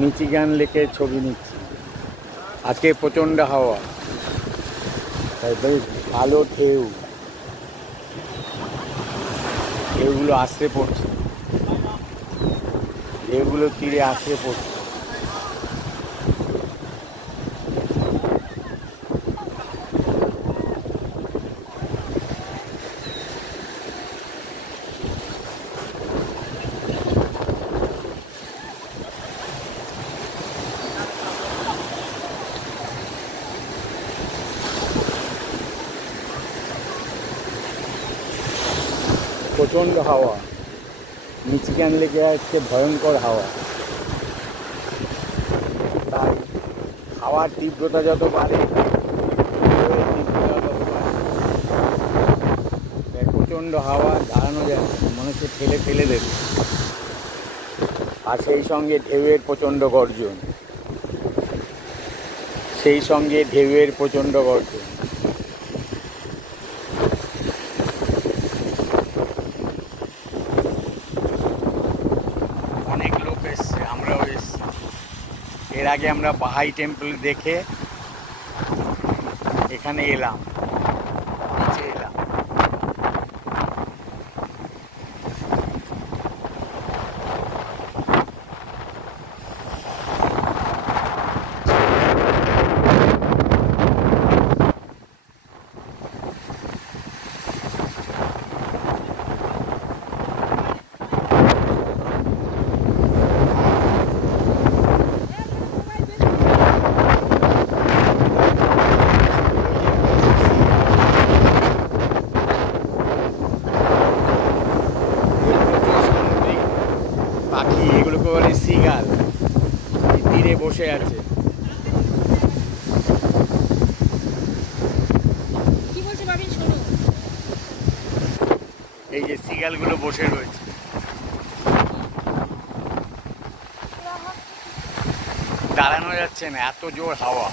Michigan লেকে ছবি নিচ্ছি। আজকে প্রচণ্ড হাওয়া, তাই বেশ ভালো ঢেউ, ঢেউগুলো আছড়ে পড়ছে, ঢেউগুলো তীরে আছড়ে পড়ছে। প্রচণ্ড হাওয়া, মিচিগান লেকে আজকে ভয়ঙ্কর হাওয়া। তাই হাওয়ার তীব্রতা যত বাড়ে, ঢেউয়ের তীব্রতা তত বাড়ে। তাই প্রচণ্ড হাওয়া, দাঁড়ানো যায় না, মনে হচ্ছে ঠেলে ফেলে দেবে। আর সেই সঙ্গে ঢেউয়ের প্রচণ্ড গর্জন, সেই সঙ্গে ঢেউয়ের প্রচণ্ড গর্জন। অনেক লোক এসছে, আমরাও এসছি। এর আগে আমরা বাহাই টেম্পল দেখে এখানে এলাম, নিচে এলাম। পাখি, এগুলোকে বলে সিগাল, তীরে বসে আছে। এই যে সিগালগুলো বসে রয়েছে, দাঁড়ানো যাচ্ছে না, এত জোর হাওয়া।